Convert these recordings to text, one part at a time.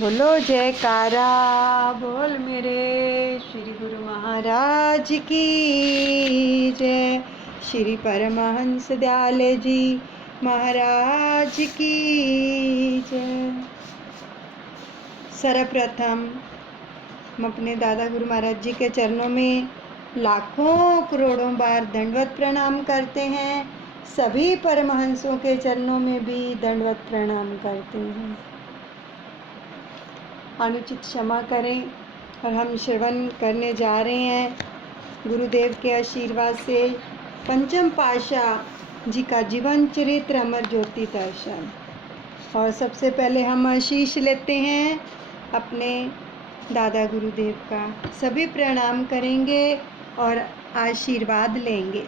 बोलो जयकारा बोल मेरे श्री गुरु महाराज की जय। श्री परमहंस दयाल जी महाराज की जय। सर्वप्रथम हम अपने दादा गुरु महाराज जी के चरणों में लाखों करोड़ों बार दंडवत प्रणाम करते हैं। सभी परमहंसों के चरणों में भी दंडवत प्रणाम करते हैं। अनुचित क्षमा करें। और हम श्रवण करने जा रहे हैं गुरुदेव के आशीर्वाद से पंचम पातशाह जी का जीवन चरित्र अमर ज्योति दर्शन। और सबसे पहले हम आशीष लेते हैं अपने दादा गुरुदेव का। सभी प्रणाम करेंगे और आशीर्वाद लेंगे।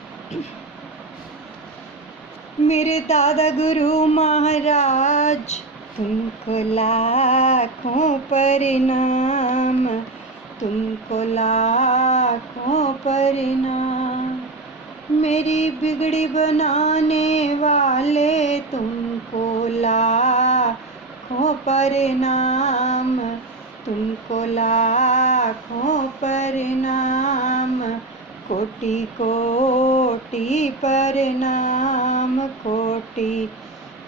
मेरे दादा गुरु महाराज तुमको लाखों प्रणाम, तुमको लाखों प्रणाम। मेरी बिगड़ी बनाने वाले तुमको लाखों प्रणाम, तुमको लाखों प्रणाम। कोटि कोटि प्रणाम, कोटि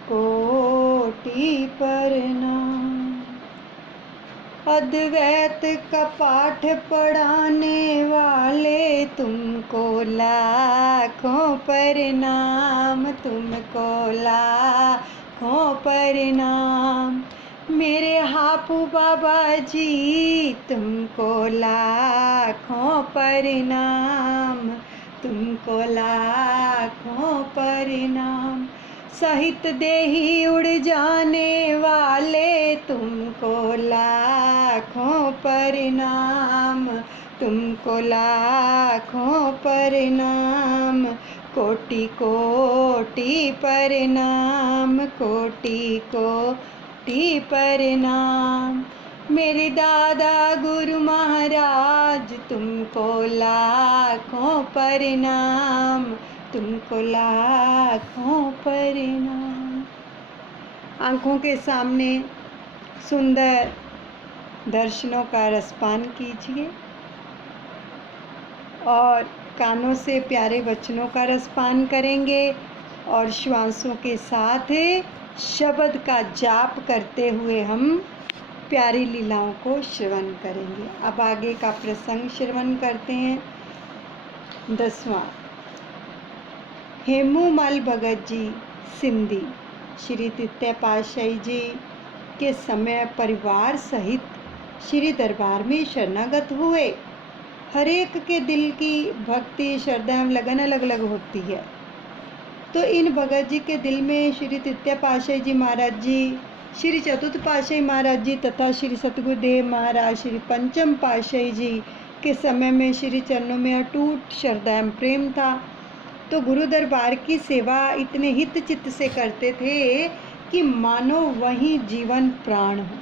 कोटि प्रणाम। अद्वैत का पाठ पढ़ाने वाले तुमको लाखों प्रणाम, तुमको लाखों प्रणाम। मेरे हापू बाबा जी तुमको लाखों प्रणाम, तुमको लाखों प्रणाम। सहित देही उड़ जाने वाले तुमको लाखों प्रणाम, तुमको लाखों प्रणाम। कोटि कोटि प्रणाम, कोटि कोटि प्रणाम। मेरे दादा गुरु महाराज तुमको लाखों प्रणाम, तुमको लाखों प्रणाम। आँखों के सामने सुंदर दर्शनों का रसपान कीजिए और कानों से प्यारे वचनों का रसपान करेंगे और श्वासों के साथ शब्द का जाप करते हुए हम प्यारी लीलाओं को श्रवण करेंगे। अब आगे का प्रसंग श्रवण करते हैं। 10वां। हेमूमल भगत जी सिंधी श्री तृतीय पातशाही जी के समय परिवार सहित श्री दरबार में शरणागत हुए। हर एक के दिल की भक्ति श्रद्धा लगन अलग अलग होती है। तो इन भगत जी के दिल में श्री तृतीय पातशाही जी महाराज जी, श्री चतुर्थ पातशाही महाराज जी तथा श्री सतगुरुदेव महाराज श्री पंचम पातशाही जी के समय में श्री चरणों में अटूट श्रद्धा एवं प्रेम था। तो गुरु दरबार की सेवा इतने हित चित्त से करते थे कि मानो वही जीवन प्राण हो।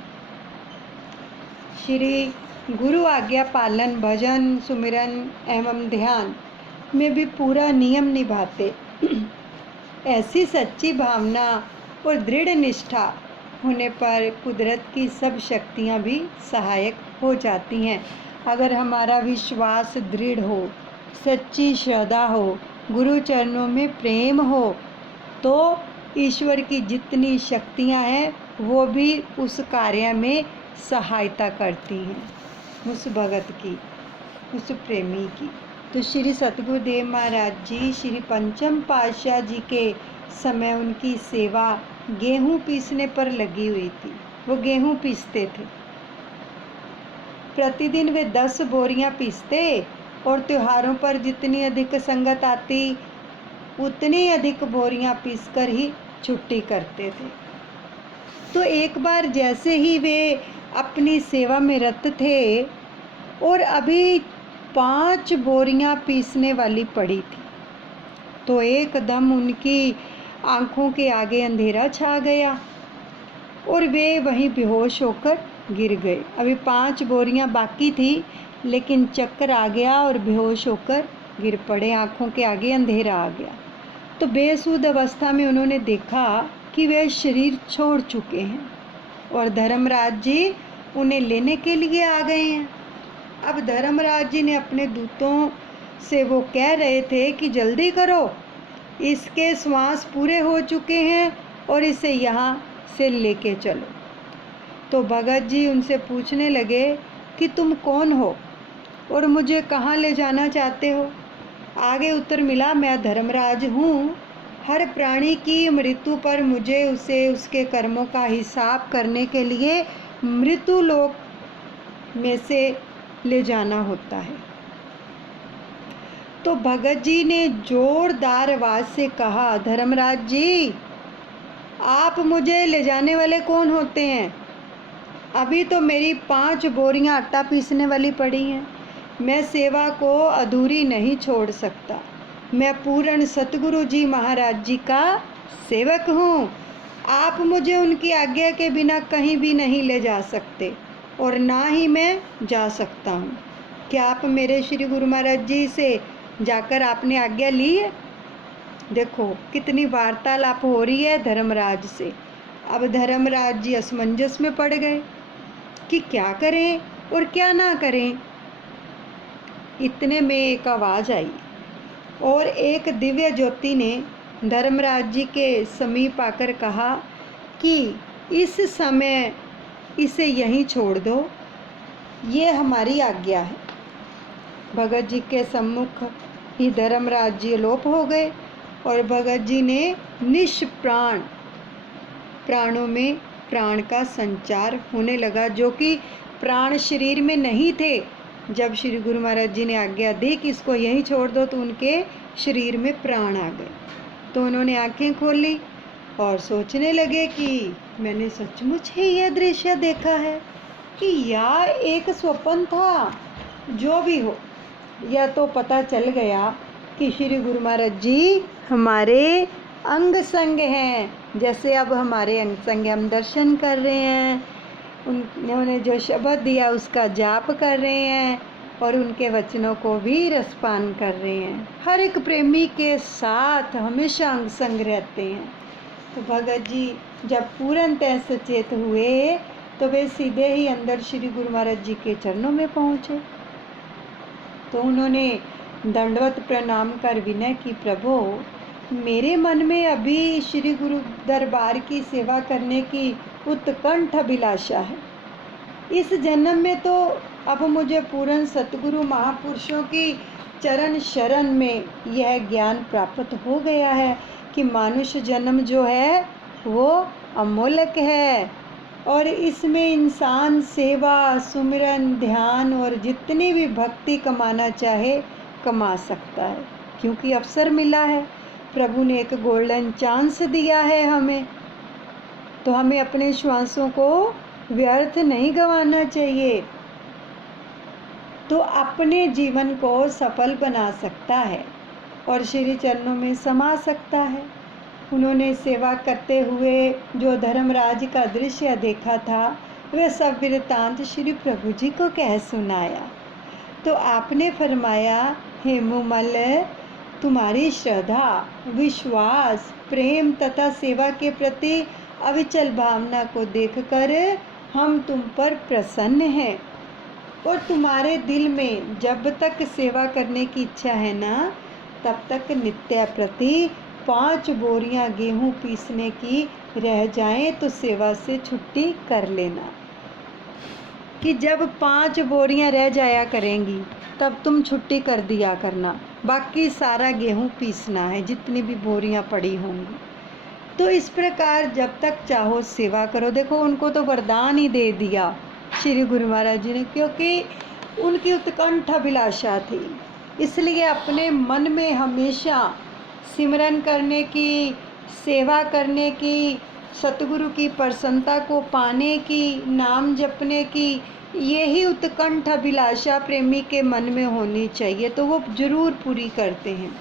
श्री गुरु आज्ञा पालन, भजन, सुमिरन एवं ध्यान में भी पूरा नियम निभाते। ऐसी सच्ची भावना और दृढ़ निष्ठा होने पर कुदरत की सब शक्तियाँ भी सहायक हो जाती हैं। अगर हमारा विश्वास दृढ़ हो, सच्ची श्रद्धा हो, गुरु चरणों में प्रेम हो, तो ईश्वर की जितनी शक्तियाँ हैं वो भी उस कार्य में सहायता करती हैं, उस भगत की, उस प्रेमी की। तो श्री सतगुरुदेव महाराज जी श्री पंचम पातशाह जी के समय उनकी सेवा गेहूँ पीसने पर लगी हुई थी। वो गेहूँ पीसते थे। प्रतिदिन वे 10 बोरियां पीसते और त्योहारों पर जितनी अधिक संगत आती उतनी अधिक बोरियां पीसकर ही छुट्टी करते थे। तो एक बार जैसे ही वे अपनी सेवा में रत थे और अभी 5 बोरियां पीसने वाली पड़ी थी, तो एकदम उनकी आँखों के आगे अंधेरा छा गया और वे वहीं बेहोश होकर गिर गए। अभी 5 बोरियां बाकी थी, लेकिन चक्कर आ गया और बेहोश होकर गिर पड़े। आँखों के आगे अंधेरा आ गया। तो बेसुध अवस्था में उन्होंने देखा कि वे शरीर छोड़ चुके हैं और धर्मराज जी उन्हें लेने के लिए आ गए हैं। अब धर्मराज जी ने अपने दूतों से वो कह रहे थे कि जल्दी करो, इसके श्वास पूरे हो चुके हैं और इसे यहाँ से लेके चलो। तो भगत जी उनसे पूछने लगे कि तुम कौन हो और मुझे कहाँ ले जाना चाहते हो। आगे उत्तर मिला, मैं धर्मराज हूँ। हर प्राणी की मृत्यु पर मुझे उसे उसके कर्मों का हिसाब करने के लिए मृत्यु लोक में से ले जाना होता है। तो भगत जी ने जोरदार आवाज से कहा, धर्मराज जी, आप मुझे ले जाने वाले कौन होते हैं? अभी तो मेरी 5 बोरियां आटा पीसने वाली पड़ी हैं। मैं सेवा को अधूरी नहीं छोड़ सकता। मैं पूर्ण सतगुरु जी महाराज जी का सेवक हूँ। आप मुझे उनकी आज्ञा के बिना कहीं भी नहीं ले जा सकते और ना ही मैं जा सकता हूँ। क्या आप मेरे श्री गुरु महाराज जी से जाकर आपने आज्ञा ली है? देखो कितनी वार्तालाप हो रही है धर्मराज से। अब धर्मराज जी असमंजस में पड़ गए कि क्या करें और क्या ना करें। इतने में एक आवाज़ आई और एक दिव्य ज्योति ने धर्मराज जी के समीप आकर कहा कि इस समय इसे यहीं छोड़ दो, ये हमारी आज्ञा है। भगत जी के सम्मुख ही धर्मराज जी लोप हो गए और भगत जी ने निष्प्राण प्राणों में प्राण का संचार होने लगा, जो कि प्राण शरीर में नहीं थे। जब श्री गुरु महाराज जी ने आज्ञा दी कि इसको यहीं छोड़ दो तो उनके शरीर में प्राण आ गए। तो उन्होंने आंखें खोली और सोचने लगे कि मैंने सचमुच ही यह दृश्य देखा है कि यह एक स्वप्न था। जो भी हो, यह तो पता चल गया कि श्री गुरु महाराज जी हमारे अंग संग हैं। जैसे अब हमारे अंग संग हम दर्शन कर रहे हैं, उन्होंने जो शब्द दिया उसका जाप कर रहे हैं और उनके वचनों को भी रसपान कर रहे हैं। हर एक प्रेमी के साथ हमेशा अंग संग रहते हैं। तो भगत जी जब पूर्णतः सचेत हुए तो वे सीधे ही अंदर श्री गुरु महाराज जी के चरणों में पहुँचे। तो उन्होंने दंडवत प्रणाम कर विनय की, प्रभु मेरे मन में अभी श्री गुरु दरबार की सेवा करने की उत्कंठ अभिलाषा है। इस जन्म में तो अब मुझे पूर्ण सतगुरु महापुरुषों की चरण शरण में यह ज्ञान प्राप्त हो गया है कि मानुष जन्म जो है वो अमूल्य है और इसमें इंसान सेवा, सुमिरन, ध्यान और जितनी भी भक्ति कमाना चाहे कमा सकता है, क्योंकि अवसर मिला है। प्रभु ने एक गोल्डन चांस दिया है हमें, तो हमें अपने श्वासों को व्यर्थ नहीं गंवाना चाहिए, तो अपने जीवन को सफल बना सकता है और श्री चरणों में समा सकता है। उन्होंने सेवा करते हुए जो धर्मराज का दृश्य देखा था वह सब वृत्तांत श्री प्रभु जी को कह सुनाया। तो आपने फरमाया, हे मुमल, तुम्हारी श्रद्धा, विश्वास, प्रेम तथा सेवा के प्रति अविचल भावना को देखकर हम तुम पर प्रसन्न हैं और तुम्हारे दिल में जब तक सेवा करने की इच्छा है ना, तब तक नित्य प्रति 5 बोरियां गेहूं पीसने की रह जाएं तो सेवा से छुट्टी कर लेना। कि जब 5 बोरियां रह जाया करेंगी तब तुम छुट्टी कर दिया करना, बाकी सारा गेहूं पीसना है जितनी भी बोरियां पड़ी होंगी। तो इस प्रकार जब तक चाहो सेवा करो। देखो उनको तो वरदान ही दे दिया श्री गुरु महाराज जी ने, क्योंकि उनकी उत्कंठ अभिलाषा थी, इसलिए अपने मन में हमेशा सिमरन करने की, सेवा करने की, सतगुरु की प्रसन्नता को पाने की, नाम जपने की, यही उत्कंठ अभिलाषा प्रेमी के मन में होनी चाहिए, तो वो जरूर पूरी करते हैं।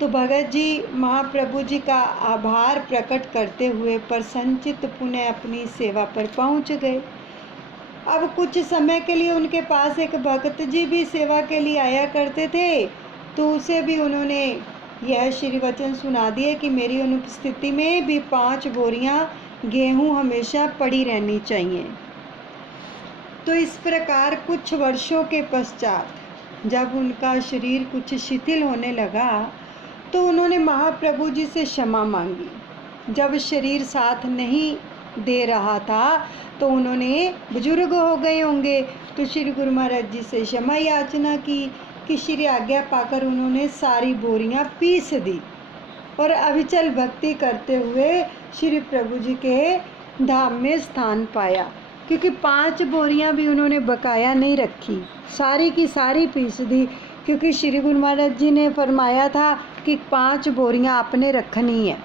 तो भगत जी महाप्रभु जी का आभार प्रकट करते हुए प्रसन्नचित्त पुनः अपनी सेवा पर पहुंच गए। अब कुछ समय के लिए उनके पास एक भगत जी भी सेवा के लिए आया करते थे, तो उसे भी उन्होंने यह श्री वचन सुना दिए कि मेरी अनुपस्थिति में भी 5 बोरियां गेहूं हमेशा पड़ी रहनी चाहिए। तो इस प्रकार कुछ वर्षों के पश्चात जब उनका शरीर कुछ शिथिल होने लगा तो उन्होंने महाप्रभु जी से क्षमा मांगी। जब शरीर साथ नहीं दे रहा था तो उन्होंने, बुजुर्ग हो गए होंगे, तो श्री गुरु महाराज जी से क्षमा याचना की कि श्री आज्ञा पाकर उन्होंने सारी बोरियां पीस दी और अविचल भक्ति करते हुए श्री प्रभु जी के धाम में स्थान पाया। क्योंकि 5 बोरियां भी उन्होंने बकाया नहीं रखी, सारी की सारी पीस दी, क्योंकि श्री गुरु महाराज जी ने फरमाया था कि 5 बोरियां आपने रखनी है,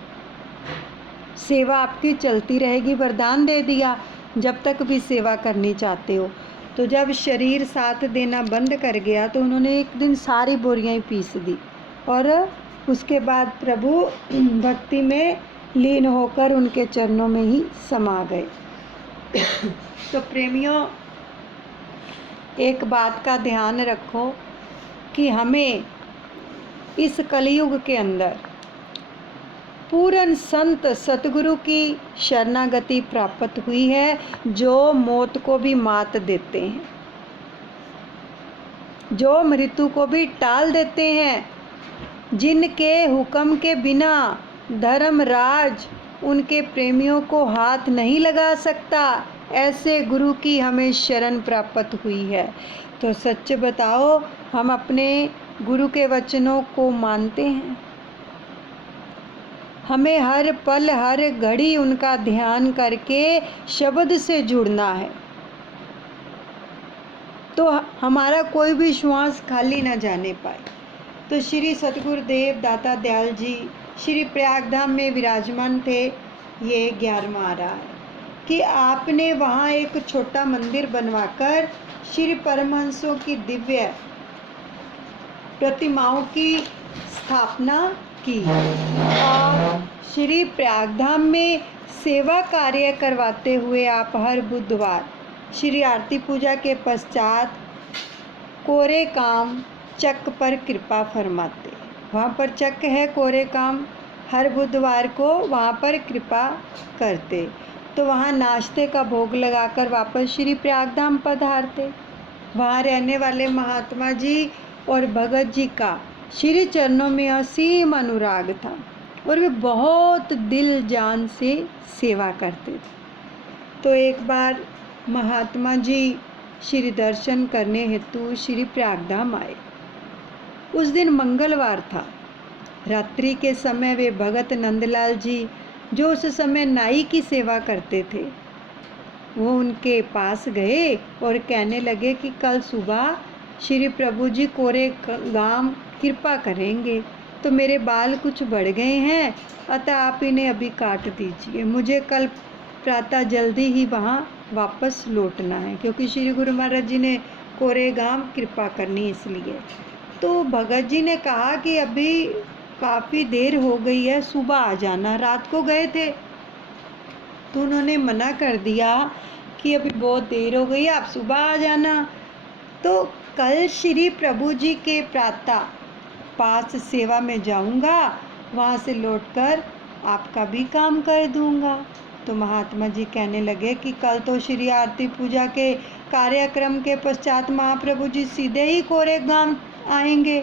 सेवा आपकी चलती रहेगी, वरदान दे दिया जब तक भी सेवा करनी चाहते हो। तो जब शरीर साथ देना बंद कर गया तो उन्होंने एक दिन सारी बोरियां ही पीस दी और उसके बाद प्रभु भक्ति में लीन होकर उनके चरणों में ही समा गए। तो प्रेमियों, एक बात का ध्यान रखो कि हमें इस कलयुग के अंदर पूर्ण संत सतगुरु की शरणागति प्राप्त हुई है, जो मौत को भी मात देते हैं, जो मृत्यु को भी टाल देते हैं, जिनके हुक्म के बिना धर्मराज उनके प्रेमियों को हाथ नहीं लगा सकता, ऐसे गुरु की हमें शरण प्राप्त हुई है। तो सच बताओ, हम अपने गुरु के वचनों को मानते हैं? हमें हर पल हर घड़ी उनका ध्यान करके शब्द से जुड़ना है, तो हमारा कोई भी श्वास खाली ना जाने पाए। तो श्री सतगुरुदेव दाता दयाल जी श्री प्रयागधाम में विराजमान थे। ये 11वां आ रहा है कि आपने वहाँ एक छोटा मंदिर बनवाकर श्री परमहंसों की दिव्य प्रतिमाओं की स्थापना की और श्री प्रयागधाम में सेवा कार्य करवाते हुए आप हर बुधवार श्री आरती पूजा के पश्चात कोरे काम चक पर कृपा फरमाते। वहाँ पर चक है कोरे काम, हर बुधवार को वहाँ पर कृपा करते। तो वहाँ नाश्ते का भोग लगाकर वापस श्री प्रयागधाम पधारते। वहाँ रहने वाले महात्मा जी और भगत जी का श्री चरणों में असीम अनुराग था और वे बहुत दिल जान से सेवा करते थे। तो एक बार महात्मा जी श्री दर्शन करने हेतु श्री प्रयागधाम आए। उस दिन मंगलवार था। रात्रि के समय वे भगत नंदलाल जी, जो उस समय नाई की सेवा करते थे, वो उनके पास गए और कहने लगे कि कल सुबह श्री प्रभु जी कोरे गाम कृपा करेंगे, तो मेरे बाल कुछ बढ़ गए हैं, अतः आप इन्हें अभी काट दीजिए, मुझे कल प्रातः जल्दी ही वहाँ वापस लौटना है, क्योंकि श्री गुरु महाराज जी ने कोरे गाम कृपा करनी इसलिए। तो भगत जी ने कहा कि अभी काफ़ी देर हो गई है, सुबह आ जाना, रात को गए थे। तो उन्होंने मना कर दिया कि अभी बहुत देर हो गई, आप सुबह आ जाना। तो कल श्री प्रभु जी के प्रातः पास सेवा में जाऊंगा, वहाँ से लौटकर आपका भी काम कर दूंगा। तो महात्मा जी कहने लगे कि कल तो श्री आरती पूजा के कार्यक्रम के पश्चात महाप्रभु जी सीधे ही कोरे गाम आएंगे,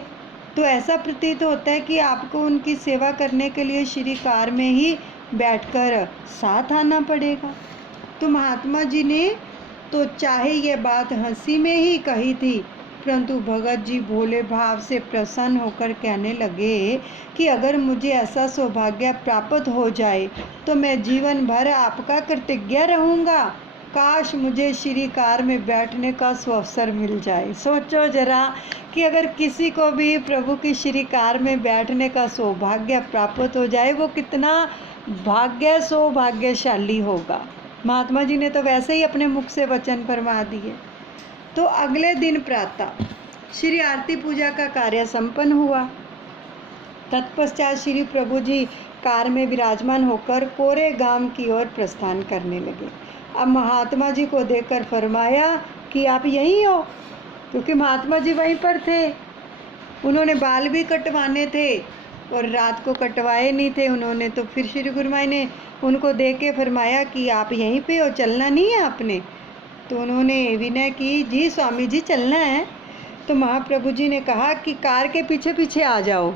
तो ऐसा प्रतीत होता है कि आपको उनकी सेवा करने के लिए श्री कार में ही बैठकर साथ आना पड़ेगा। तो महात्मा जी ने तो चाहे ये बात हंसी में ही कही थी, परंतु भगत जी भोले भाव से प्रसन्न होकर कहने लगे कि अगर मुझे ऐसा सौभाग्य प्राप्त हो जाए तो मैं जीवन भर आपका कृतज्ञ रहूँगा। काश मुझे श्री कार में बैठने का अवसर मिल जाए। सोचो जरा कि अगर किसी को भी प्रभु की श्री कार में बैठने का सौभाग्य प्राप्त हो जाए, वो कितना सौभाग्यशाली होगा। महात्मा जी ने तो वैसे ही अपने मुख से वचन फरमा दिए। तो अगले दिन प्रातः श्री आरती पूजा का कार्य संपन्न हुआ। तत्पश्चात श्री प्रभु जी कार में विराजमान होकर कोरे गाम की ओर प्रस्थान करने लगे। अब महात्मा जी को देखकर फरमाया कि आप यहीं हो, क्योंकि महात्मा जी वहीं पर थे। उन्होंने बाल भी कटवाने थे और रात को कटवाए नहीं थे उन्होंने। तो फिर श्री गुरु माई ने उनको देख के फरमाया कि आप यहीं पे हो, चलना नहीं है आपने। तो उन्होंने विनय की, जी स्वामी जी चलना है। तो महाप्रभु जी ने कहा कि कार के पीछे पीछे आ जाओ।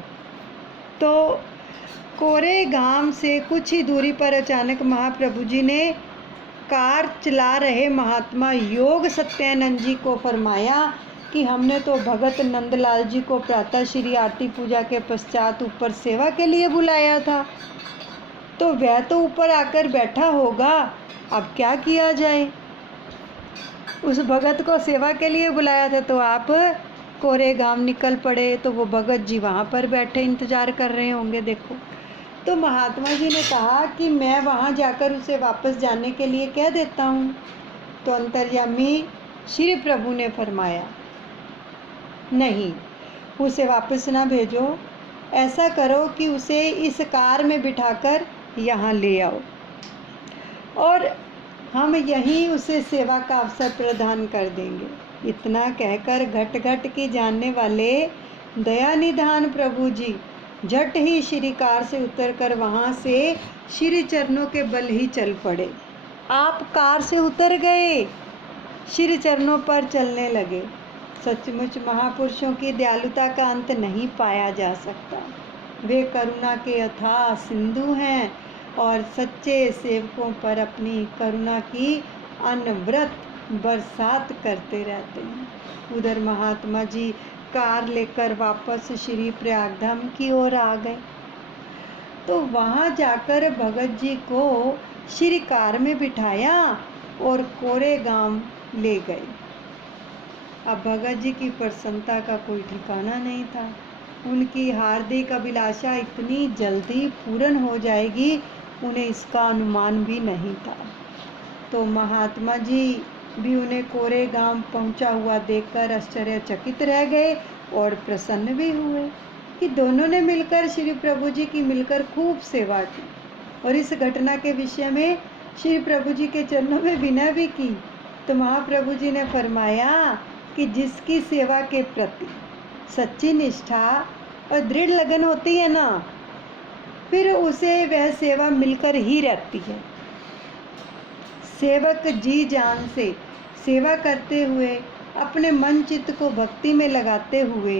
तो कोरेगांव से कुछ ही दूरी पर अचानक महाप्रभु जी ने कार चला रहे महात्मा योग सत्यानंद जी को फरमाया कि हमने तो भगत नंदलाल जी को प्रातः श्री आरती पूजा के पश्चात ऊपर सेवा के लिए बुलाया था, तो वह तो ऊपर आकर बैठा होगा, अब क्या किया जाए। उस भगत को सेवा के लिए बुलाया था, तो आप कोरेगांव निकल पड़े, तो वो भगत जी वहाँ पर बैठे इंतज़ार कर रहे होंगे। देखो, तो महात्मा जी ने कहा कि मैं वहाँ जाकर उसे वापस जाने के लिए कह देता हूँ। तो अंतर्यामी श्री प्रभु ने फरमाया, नहीं, उसे वापस ना भेजो, ऐसा करो कि उसे इस कार में बिठाकर यहाँ ले आओ और हम यहीं उसे सेवा का अवसर प्रदान कर देंगे। इतना कहकर घट घट की जानने वाले दयानिधान प्रभु जी झट ही श्री कार से उतरकर वहाँ से श्री चरणों के बल ही चल पड़े। आप कार से उतर गए, श्री चरणों पर चलने लगे। सचमुच महापुरुषों की दयालुता का अंत नहीं पाया जा सकता। वे करुणा के अथाह सिंधु हैं और सच्चे सेवकों पर अपनी करुणा की अनवरत बरसात करते रहते हैं। उधर महात्मा जी कार लेकर वापस श्री प्रयागधाम की ओर आ गए। तो वहाँ जाकर भगत जी को श्री कार में बिठाया और कोरेगांव ले गए। अब भगत जी की प्रसन्नता का कोई ठिकाना नहीं था। उनकी हार्दिक अभिलाषा इतनी जल्दी पूर्ण हो जाएगी, उन्हें इसका अनुमान भी नहीं था। तो महात्मा जी भी उन्हें कोरेगांव पहुंचा हुआ देखकर आश्चर्यचकित रह गए और प्रसन्न भी हुए कि दोनों ने मिलकर श्री प्रभु जी की मिलकर खूब सेवा की और इस घटना के विषय में श्री प्रभु जी के चरणों में विनय भी की। तो महाप्रभु जी ने फरमाया कि जिसकी सेवा के प्रति सच्ची निष्ठा और दृढ़ लगन होती है ना, फिर उसे वह सेवा मिलकर ही रहती है। सेवक जी जान से सेवा करते हुए अपने मन चित्त को भक्ति में लगाते हुए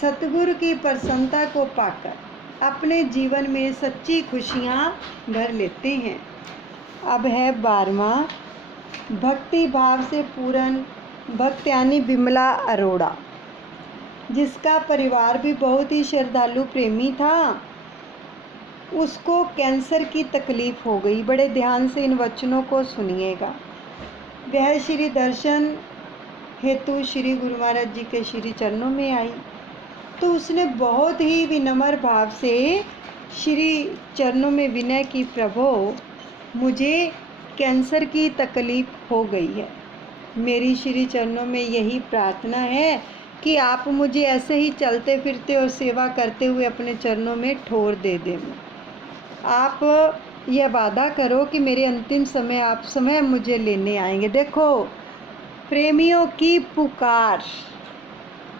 सतगुरु की प्रसन्नता को पाकर अपने जीवन में सच्ची खुशियाँ भर लेते हैं। अब है 12वां, भक्ति भाव से पूर्ण भक्त्यानी बिमला अरोड़ा, जिसका परिवार भी बहुत ही श्रद्धालु प्रेमी था। उसको कैंसर की तकलीफ हो गई। बड़े ध्यान से इन वचनों को सुनिएगा। वह श्री दर्शन हेतु श्री गुरु महाराज जी के श्री चरणों में आई, तो उसने बहुत ही विनम्र भाव से श्री चरणों में विनय की, प्रभु मुझे कैंसर की तकलीफ हो गई है, मेरी श्री चरणों में यही प्रार्थना है कि आप मुझे ऐसे ही चलते फिरते और सेवा करते हुए अपने चरणों में ठोर दे दें। आप यह वादा करो कि मेरे अंतिम समय आप समय मुझे लेने आएंगे। देखो, प्रेमियों की पुकार,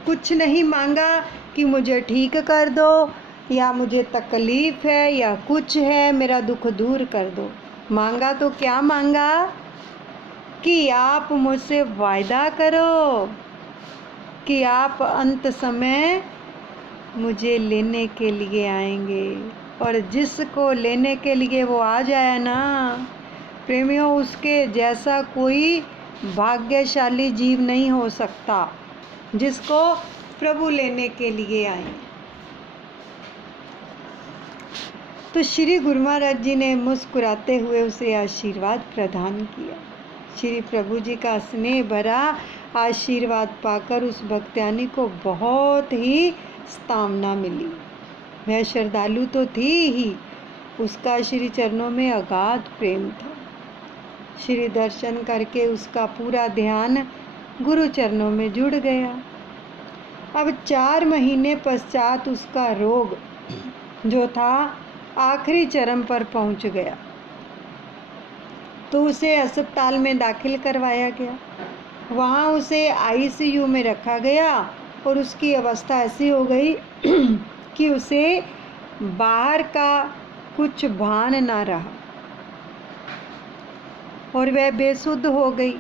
कुछ नहीं मांगा कि मुझे ठीक कर दो या मुझे तकलीफ़ है या कुछ है, मेरा दुख दूर कर दो। मांगा तो क्या मांगा कि आप मुझसे वायदा करो कि आप अंत समय मुझे लेने के लिए आएंगे। और जिसको लेने के लिए वो आ जाए ना प्रेमियों, उसके जैसा कोई भाग्यशाली जीव नहीं हो सकता जिसको प्रभु लेने के लिए आए। तो श्री गुरु महाराज जी ने मुस्कुराते हुए उसे आशीर्वाद प्रदान किया। श्री प्रभु जी का स्नेह भरा आशीर्वाद पाकर उस भक्त्यानी को बहुत ही स्तावना मिली। वह श्रद्धालु तो थी ही, उसका श्री चरणों में अगाध प्रेम था। श्री दर्शन करके उसका पूरा ध्यान गुरु चरणों में जुड़ गया। अब 4 महीने पश्चात उसका रोग जो था आखिरी चरम पर पहुंच गया, तो उसे अस्पताल में दाखिल करवाया गया। वहाँ उसे आईसीयू में रखा गया और उसकी अवस्था ऐसी हो गई कि उसे बाहर का कुछ भान ना रहा और वह बेसुध हो गई।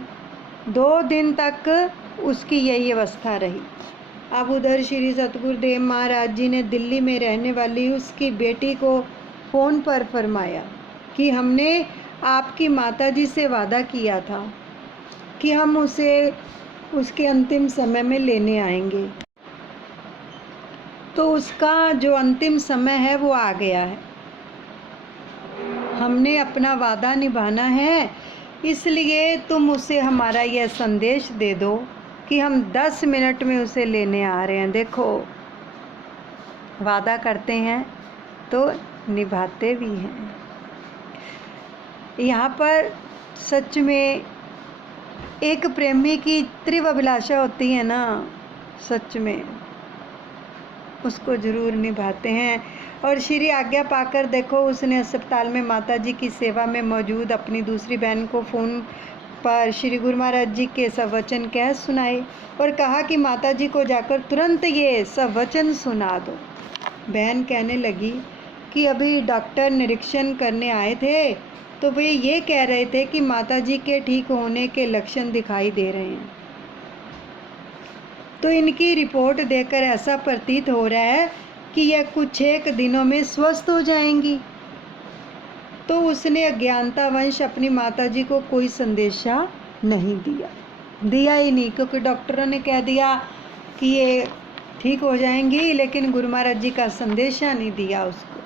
2 दिन तक उसकी यही अवस्था रही। अब उधर श्री सतगुरुदेव महाराज जी ने दिल्ली में रहने वाली उसकी बेटी को फ़ोन पर फरमाया कि हमने आपकी माताजी से वादा किया था कि हम उसे उसके अंतिम समय में लेने आएंगे। तो उसका जो अंतिम समय है वो आ गया है। हमने अपना वादा निभाना है, इसलिए तुम उसे हमारा यह संदेश दे दो कि हम 10 मिनट में उसे लेने आ रहे हैं। देखो, वादा करते हैं तो निभाते भी हैं। यहाँ पर सच में एक प्रेमी की तीव्र अभिलाषा होती है ना, सच में उसको ज़रूर निभाते हैं। और श्री आज्ञा पाकर देखो, उसने अस्पताल में माताजी की सेवा में मौजूद अपनी दूसरी बहन को फ़ोन पर श्री गुरु महाराज जी के सब वचन कह सुनाए और कहा कि माताजी को जाकर तुरंत ये सब वचन सुना दो। बहन कहने लगी कि अभी डॉक्टर निरीक्षण करने आए थे तो वे ये कह रहे थे कि माताजी के ठीक होने के लक्षण दिखाई दे रहे हैं, तो इनकी रिपोर्ट देखकर ऐसा प्रतीत हो रहा है कि यह कुछ एक दिनों में स्वस्थ हो जाएंगी। तो उसने अज्ञानतावश अपनी माताजी को कोई संदेशा नहीं दिया ही नहीं, क्योंकि डॉक्टरों ने कह दिया कि ये ठीक हो जाएंगी, लेकिन गुरु महाराज जी का संदेशा नहीं दिया उसको।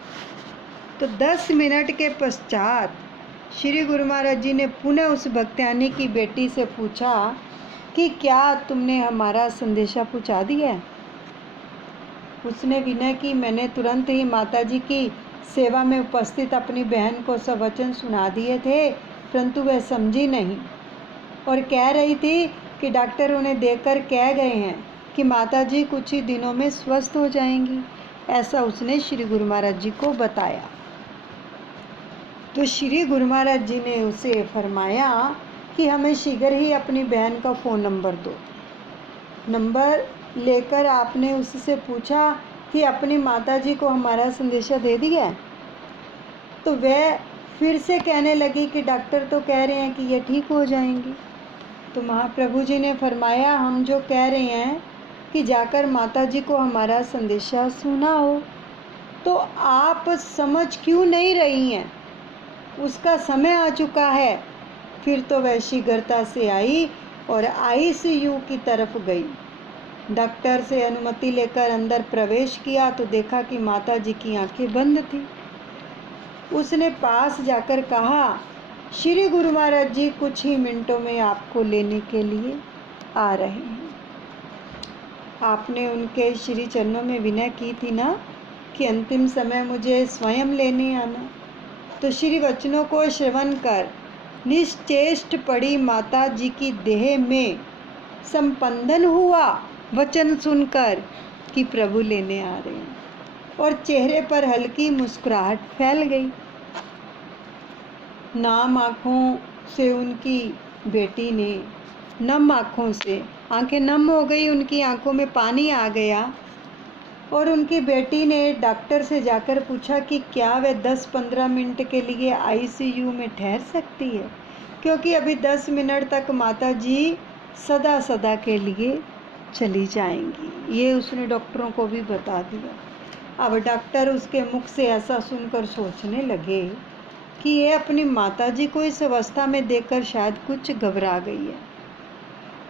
तो 10 मिनट के पश्चात श्री गुरु महाराज जी ने पुनः उस भक्त्यानी की बेटी से पूछा कि क्या तुमने हमारा संदेशा पहुंचा दिया है? उसने विनय की, मैंने तुरंत ही माताजी की सेवा में उपस्थित अपनी बहन को सब वचन सुना दिए थे, परंतु वह समझी नहीं और कह रही थी कि डॉक्टर उन्हें देखकर कह गए हैं कि माताजी कुछ ही दिनों में स्वस्थ हो जाएंगी। ऐसा उसने श्री गुरु महाराज जी को बताया। तो श्री गुरु महाराज जी ने उसे फरमाया कि हमें शीघ्र ही अपनी बहन का फ़ोन नंबर दो। नंबर लेकर आपने उससे पूछा कि अपनी माताजी को हमारा संदेशा दे दिया है? तो वह फिर से कहने लगी कि डॉक्टर तो कह रहे हैं कि ये ठीक हो जाएंगी। तो महाप्रभु जी ने फरमाया, हम जो कह रहे हैं कि जाकर माताजी को हमारा संदेशा सुनाओ, तो आप समझ क्यों नहीं रही हैं? उसका समय आ चुका है। फिर तो वह शीघ्रता से आई और आईसीयू की तरफ गई। डॉक्टर से अनुमति लेकर अंदर प्रवेश किया तो देखा कि माताजी की आंखें बंद थी। उसने पास जाकर कहा, श्री गुरु महाराज जी कुछ ही मिनटों में आपको लेने के लिए आ रहे हैं। आपने उनके श्री चरणों में विनय की थी ना कि अंतिम समय मुझे स्वयं लेने आना। तो श्री वचनों को श्रवण कर निश्चेष्ट पड़ी माता जी की देह में संपंदन हुआ वचन सुनकर कि प्रभु लेने आ रहे हैं, और चेहरे पर हल्की मुस्कुराहट फैल गई। नाम आँखों से उनकी बेटी ने, नम आँखों से आंखें नम हो गई, उनकी आंखों में पानी आ गया और उनकी बेटी ने डॉक्टर से जाकर पूछा कि क्या वह 10-15 मिनट के लिए आईसीयू में ठहर सकती है, क्योंकि अभी 10 मिनट तक माता जी सदा सदा के लिए चली जाएंगी। ये उसने डॉक्टरों को भी बता दिया। अब डॉक्टर उसके मुख से ऐसा सुनकर सोचने लगे कि ये अपनी माताजी को इस अवस्था में देखकर शायद कुछ घबरा गई है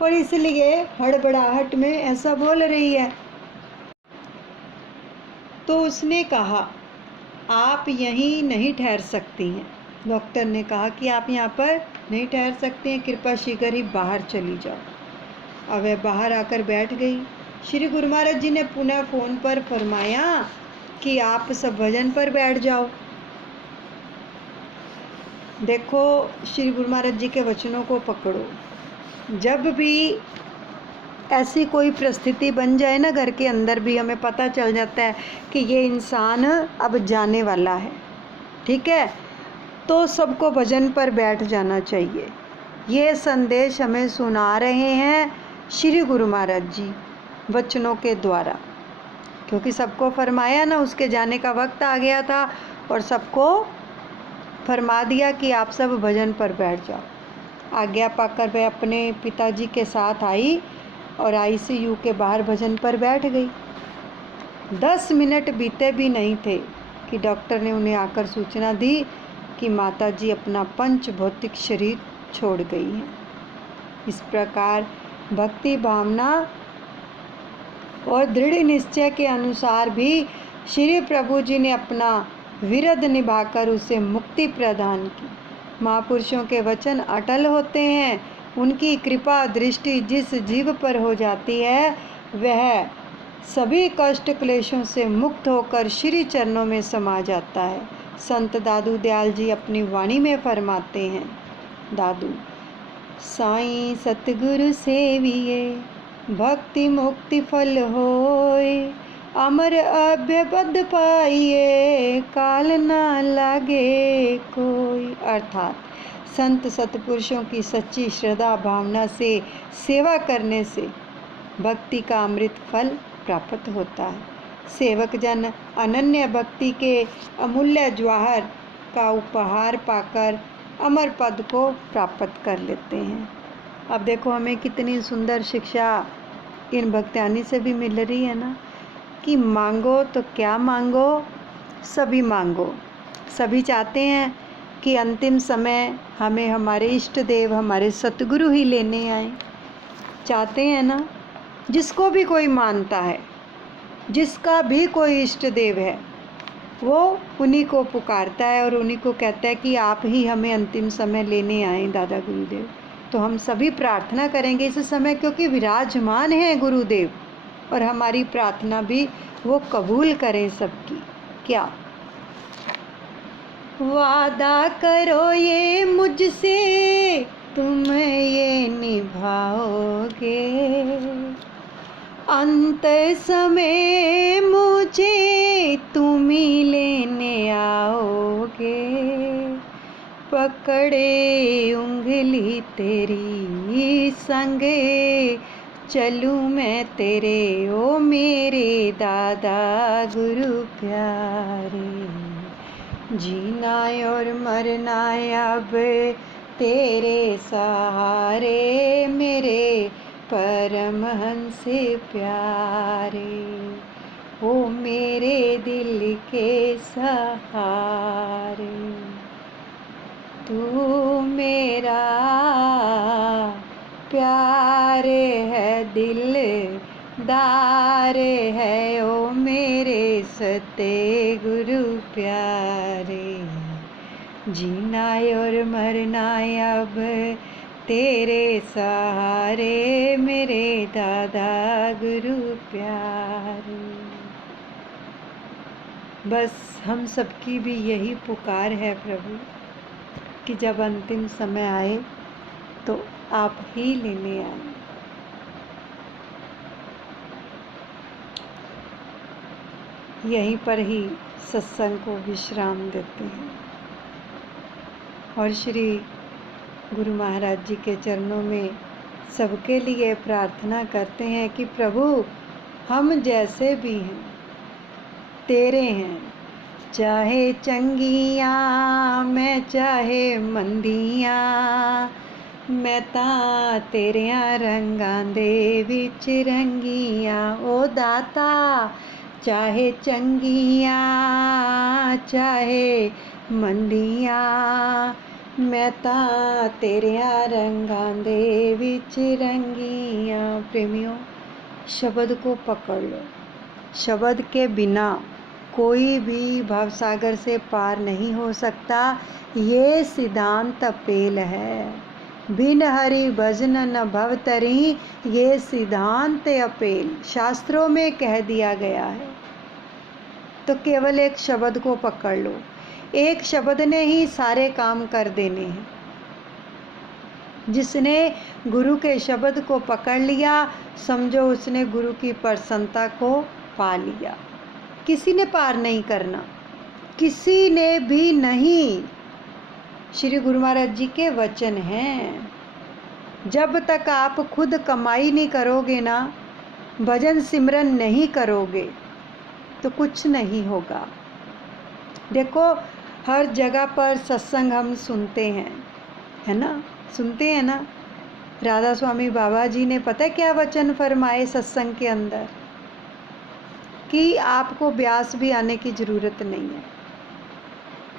और इसलिए हड़बड़ाहट में ऐसा बोल रही है। तो उसने कहा, आप यहीं नहीं ठहर सकती हैं। डॉक्टर ने कहा कि आप यहाँ पर नहीं ठहर सकती हैं, कृपया शीघ्र ही बाहर चली जाओ। अब वह बाहर आकर बैठ गई। श्री गुरु महाराज जी ने पुनः फ़ोन पर फरमाया कि आप सब भजन पर बैठ जाओ। देखो, श्री गुरु महाराज जी के वचनों को पकड़ो। जब भी ऐसी कोई परिस्थिति बन जाए ना, घर के अंदर भी हमें पता चल जाता है कि ये इंसान अब जाने वाला है, ठीक है, तो सबको भजन पर बैठ जाना चाहिए। ये संदेश हमें सुना रहे हैं श्री गुरु महाराज जी वचनों के द्वारा, क्योंकि सबको फरमाया ना, उसके जाने का वक्त आ गया था और सबको फरमा दिया कि आप सब भजन पर बैठ जाओ। आज्ञा पाकर वह अपने पिताजी के साथ आई और आईसीयू के बाहर भजन पर बैठ गई। 10 मिनट बीते भी नहीं थे कि डॉक्टर ने उन्हें आकर सूचना दी कि माताजी अपना पंच भौतिक शरीर छोड़ गई हैं। इस प्रकार भक्ति भावना और दृढ़ निश्चय के अनुसार भी श्री प्रभु जी ने अपना विरध निभाकर उसे मुक्ति प्रदान की। महापुरुषों के वचन अटल होते हैं। उनकी कृपा दृष्टि जिस जीव पर हो जाती है वह सभी कष्ट क्लेशों से मुक्त होकर श्री चरणों में समा जाता है। संत दादू दयाल जी अपनी वाणी में फरमाते हैं, दादू साईं सतगुरु सेविए भक्ति मुक्ति फल होए, अमर अभ्यबद्ध पाइए काल ना लागे कोई। अर्थात संत सतपुरुषों की सच्ची श्रद्धा भावना से सेवा करने से भक्ति का अमृत फल प्राप्त होता है। सेवक जन अनन्य भक्ति के अमूल्य जवाहर का उपहार पाकर अमर पद को प्राप्त कर लेते हैं। अब देखो हमें कितनी सुंदर शिक्षा इन भक्तानी से भी मिल रही है ना, कि मांगो तो क्या मांगो, सभी मांगो। सभी चाहते हैं कि अंतिम समय हमें हमारे इष्ट देव हमारे सतगुरु ही लेने आए। चाहते हैं ना। जिसको भी कोई मानता है, जिसका भी कोई इष्ट देव है, वो उन्हीं को पुकारता है और उन्हीं को कहता है कि आप ही हमें अंतिम समय लेने आए दादा गुरुदेव। तो हम सभी प्रार्थना करेंगे इस समय, क्योंकि विराजमान है गुरुदेव, और हमारी प्रार्थना भी वो कबूल करें सबकी। क्या वादा करो ये मुझसे तुम ये निभाओगे, अंत समय मुझे तुम ही लेने आओगे, पकड़े उंगली तेरी संगे चलूँ मैं तेरे ओ मेरे दादा गुरु प्यारे। जीना और मरना अब तेरे सहारे मेरे परमहंस प्यारे, ओ मेरे दिल के सहारे। तू मेरा प्यार है दिलदार है, ओ मेरे सते गुरु प्यारे। जीना और मरना अब तेरे सहारे मेरे दादा गुरु प्यारे। बस हम सबकी भी यही पुकार है प्रभु, कि जब अंतिम समय आए तो आप ही लेने आए। यहीं पर ही सत्संग को विश्राम देते हैं और श्री गुरु महाराज जी के चरणों में सबके लिए प्रार्थना करते हैं कि प्रभु हम जैसे भी हैं तेरे हैं, चाहे चंगियाँ मैं चाहे मंदियाँ, मैं तां तेरियां रंगां दे विच रंगियां ओ दाता। चाहे चंगियाँ चाहे मंदियाँ, मैं तां तेरियां रंगां दे विच रंगियां। प्रेमियों, शब्द को पकड़ लो। शब्द के बिना कोई भी भवसागर से पार नहीं हो सकता। ये सिद्धांत अपेल है। बिन हरि भजन न भवतरी, ये सिद्धांत अपेल शास्त्रों में कह दिया गया है। तो केवल एक शब्द को पकड़ लो। एक शब्द ने ही सारे काम कर देने हैं। जिसने गुरु के शब्द को पकड़ लिया, समझो उसने गुरु की प्रसन्नता को पा लिया। किसी ने पार नहीं करना, किसी ने भी नहीं। श्री गुरु महाराज जी के वचन हैं। जब तक आप खुद कमाई नहीं करोगे ना, भजन सिमरन नहीं करोगे, तो कुछ नहीं होगा। देखो हर जगह पर सत्संग हम सुनते हैं, है ना। सुनते हैं ना, राधा स्वामी बाबा जी ने पता है क्या वचन फरमाए सत्संग के अंदर, कि आपको ब्यास भी आने की ज़रूरत नहीं है।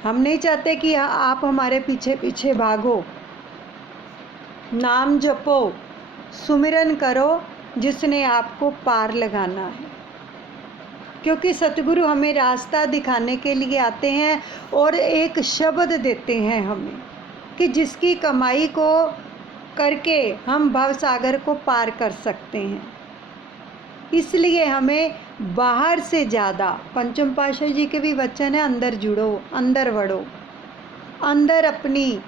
हम नहीं चाहते कि आप हमारे पीछे पीछे भागो, नाम जपो, सुमिरन करो जिसने आपको पार लगाना है। क्योंकि सतगुरु हमें रास्ता दिखाने के लिए आते हैं और एक शब्द देते हैं हमें कि जिसकी कमाई को करके हम भव सागर को पार कर सकते हैं। इसलिए हमें बाहर से ज़्यादा, पंचम पातशाह जी के भी वचन है, अंदर जुड़ो, अंदर बढ़ो, अंदर अपनी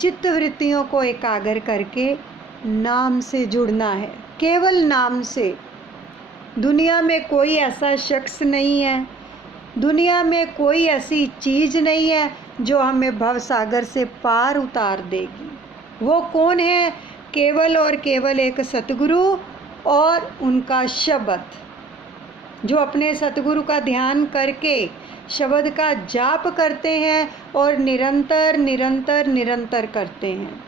चित्त वृत्तियों को एकाग्र करके नाम से जुड़ना है, केवल नाम से। दुनिया में कोई ऐसा शख्स नहीं है, दुनिया में कोई ऐसी चीज़ नहीं है जो हमें भव सागर से पार उतार देगी। वो कौन है? केवल और केवल एक सतगुरु और उनका शब्द। जो अपने सतगुरु का ध्यान करके शब्द का जाप करते हैं और निरंतर निरंतर निरंतर करते हैं,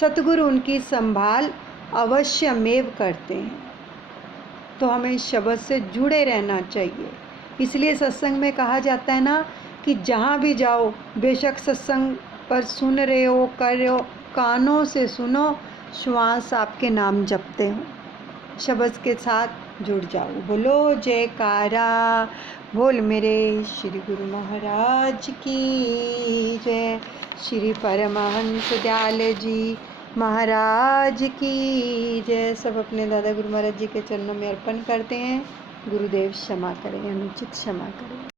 सतगुरु उनकी संभाल अवश्यमेव करते हैं। तो हमें शब्द से जुड़े रहना चाहिए। इसलिए सत्संग में कहा जाता है ना कि जहाँ भी जाओ, बेशक सत्संग पर सुन रहे हो, कर रहे हो, कानों से सुनो, श्वास आपके नाम जपते हो, शब्द के साथ जुड़ जाओ। बोलो जयकारा बोल मेरे श्री गुरु महाराज की जय, श्री परमहंस दयाल जी महाराज की जय। सब अपने दादा गुरु महाराज जी के चरणों में अर्पण करते हैं। गुरुदेव क्षमा करें, अनुचित क्षमा करें।